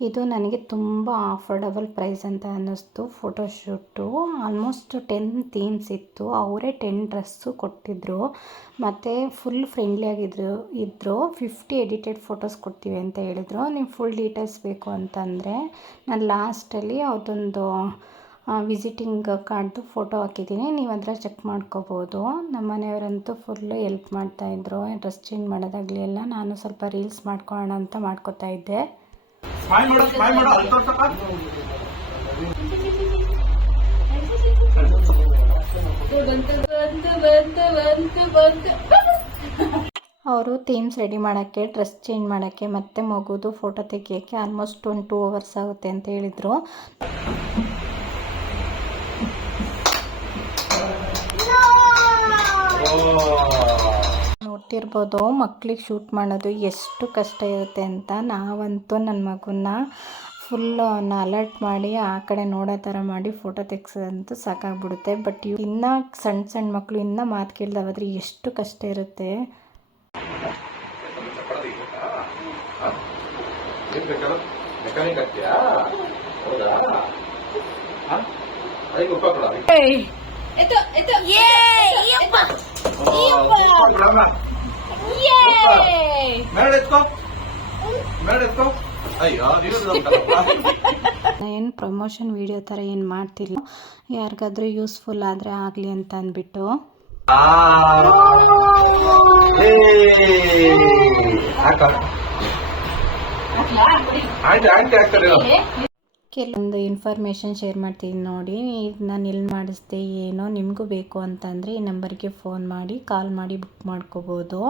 ಇದು ನನಗೆ ತುಂಬ ಅಫೋರ್ಡಬಲ್ ಪ್ರೈಸ್ ಅಂತ ಅನ್ನಿಸ್ತು. ಫೋಟೋಶೂಟು ಆಲ್ಮೋಸ್ಟ್ 10 ಥೀಮ್ಸ್ ಇತ್ತು. ಅವರೇ 10 ಡ್ರೆಸ್ಸು ಕೊಟ್ಟಿದ್ದರು ಮತ್ತು ಫುಲ್ ಫ್ರೆಂಡ್ಲಿ ಇದ್ದರು. 50 ಎಡಿಟೆಡ್ ಫೋಟೋಸ್ ಕೊಡ್ತೀವಿ ಅಂತ ಹೇಳಿದರು. ನೀವು ಫುಲ್ ಡೀಟೇಲ್ಸ್ ಬೇಕು ಅಂತಂದರೆ ನಾನು ಲಾಸ್ಟಲ್ಲಿ ಅವ್ರದ್ದೊಂದು ವಿಸಿಟಿಂಗ್ ಕಾರ್ಡ್ದು ಫೋಟೋ ಹಾಕಿದ್ದೀನಿ, ನೀವು ಅದರಲ್ಲಿ ಚೆಕ್ ಮಾಡ್ಕೋಬೋದು. ನಮ್ಮ ಮನೆಯವರಂತೂ ಫುಲ್ಲು ಹೆಲ್ಪ್ ಮಾಡ್ತಾಯಿದ್ರು, ಡ್ರೆಸ್ ಚೇಂಜ್ ಮಾಡೋದಾಗಲಿ ಎಲ್ಲ. ನಾನು ಸ್ವಲ್ಪ ರೀಲ್ಸ್ ಮಾಡ್ಕೊಳ್ಳೋಣ ಅಂತ ಮಾಡ್ಕೋತಾ ಇದ್ದೆ. ಅವರು ಥೀಮ್ಸ್ ರೆಡಿ ಮಾಡೋಕ್ಕೆ, ಡ್ರೆಸ್ ಚೇಂಜ್ ಮಾಡೋಕ್ಕೆ ಮತ್ತು ಮಗುದು ಫೋಟೋ ತೆಗಿಯೋಕ್ಕೆ ಆಲ್ಮೋಸ್ಟ್ 2 ಅವರ್ಸ್ ಆಗುತ್ತೆ ಅಂತ ಹೇಳಿದರು. ನೋಡ್ತಿರ್ಬೋದು ಮಕ್ಳಿಗೆ ಶೂಟ್ ಮಾಡೋದು ಎಷ್ಟು ಕಷ್ಟ ಇರುತ್ತೆ ಅಂತ. ನಾವಂತೂ ನನ್ನ ಮಗುನ ಫುಲ್ ಅಲರ್ಟ್ ಮಾಡಿ ಆ ಕಡೆ ನೋಡೋ ಥರ ಮಾಡಿ ಫೋಟೋ ತೆಗ್ಸೋದಂತೂ ಸಾಕಾಗ್ಬಿಡುತ್ತೆ. ಬಟ್ ಇನ್ನೂ ಸಣ್ಣ ಮಕ್ಕಳು ಇನ್ನೂ ಮಾತು ಕೇಳ್ದವಾದ್ರೆ ಎಷ್ಟು ಕಷ್ಟ ಇರುತ್ತೆ. ಏನು ಪ್ರಮೋಷನ್ ವಿಡಿಯೋ ಥರ ಏನು ಮಾಡ್ತಿಲ್ಲ, ಯಾರಿಗಾದ್ರೂ ಯೂಸ್ಫುಲ್ ಆದರೆ ಆಗಲಿ ಅಂತ ಅಂದ್ಬಿಟ್ಟು. ಕೆಲವೊಂದು ಇನ್ಫಾರ್ಮೇಷನ್ ಶೇರ್ ಮಾಡ್ತೀನಿ ನೋಡಿ. ನಾನು ಎಲ್ಲಿ ಮಾಡಿಸ್ದೆ ಏನೋ, ನಿಮಗೂ ಬೇಕು ಅಂತಂದರೆ ಈ ನಂಬರ್ಗೆ ಫೋನ್ ಮಾಡಿ ಕಾಲ್ ಮಾಡಿ ಬುಕ್ ಮಾಡ್ಕೋಬೋದು.